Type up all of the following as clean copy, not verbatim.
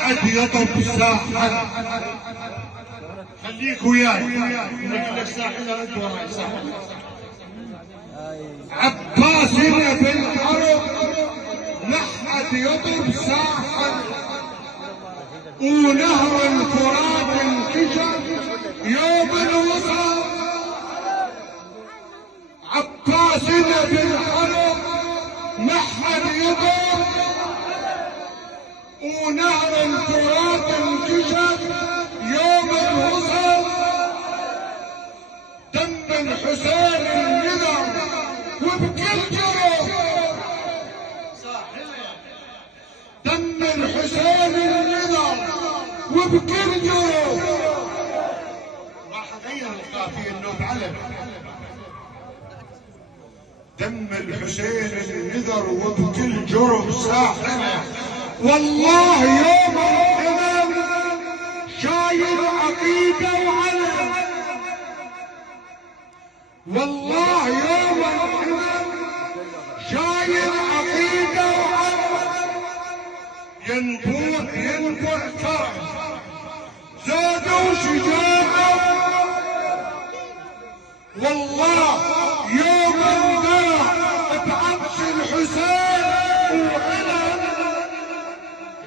حد يطب ساحل. خليك وياي نقول لك ساحل وراي ساحل. عباس بالحرب ما حد يطب ساحل، ونهر الفرات انكشف يوم الوصل. عباس بالحرب ما حد يطب، ونهر الفرات انكشف يوم الوصل. دم الحسين النذر وبكل جرح، دم الحسين النذر وبكل جرح. راح اغير القافيه النوب علم. دم الحسين النذر وبكل جرح ساحله. والله يوم الحمام شايل عقيده وعلم. والله يوم الحمام شايل عقيده وعلم. ينبوع كرم زادوا شجاعه. والله يوم انقرع بعطش الحسين وعلم.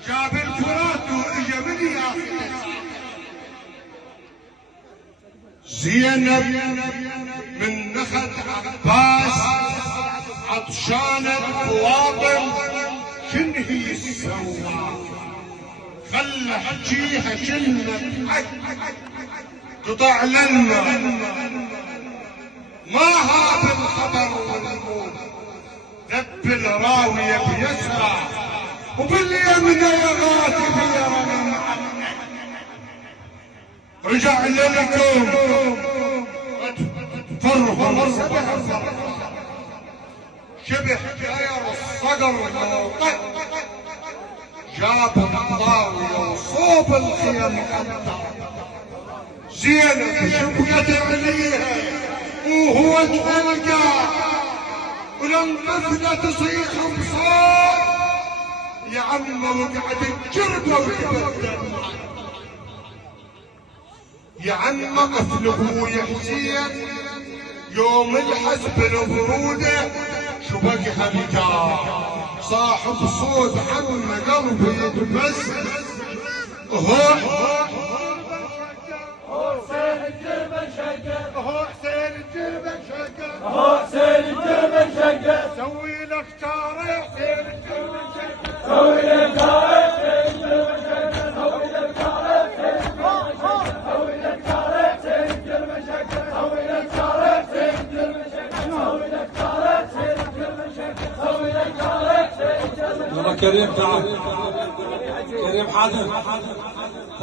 جاب الفرات واجا من ياخذ. زينب من نخت عباس عطشانة بواطن شن هي السوا. خل احجيها كلمة قطع لنا ما هذا الخبر والموت. ذب الراوية بيسرع وباليمن يا غاتب يا رب محمد. رجع لكم فروا شبه داير الصقر موطئ. جاب الطاوية وصوب الخيم حتى زينب شبكت عليها وهو تلقى ولم طفلة تصيح بصوت. يا عم وقعد الجربة وتبدل. يا عم قفل ابويا حسين يوم الحسب البرودة شبكها بجار. صاحب صوت عم قلبي يتبسم. هو حسين الجربة شقة، هو حسين الجربة شقة، هو حسين الجربة شقة. سوي لك شارع حسين الجربة شقة، سوي لك شارع حسين الجربة شقة، سوي لك شارع حسين الجربة شقة، سوي لك شارع حسين الجربة شقة، سوي لك شارع حسين الجربة شقة، سوي لك شارع حسين الجربة شقة، سوي لك شارع حسين الجربة شقة. يلا كريم تعال، كريم حاضر.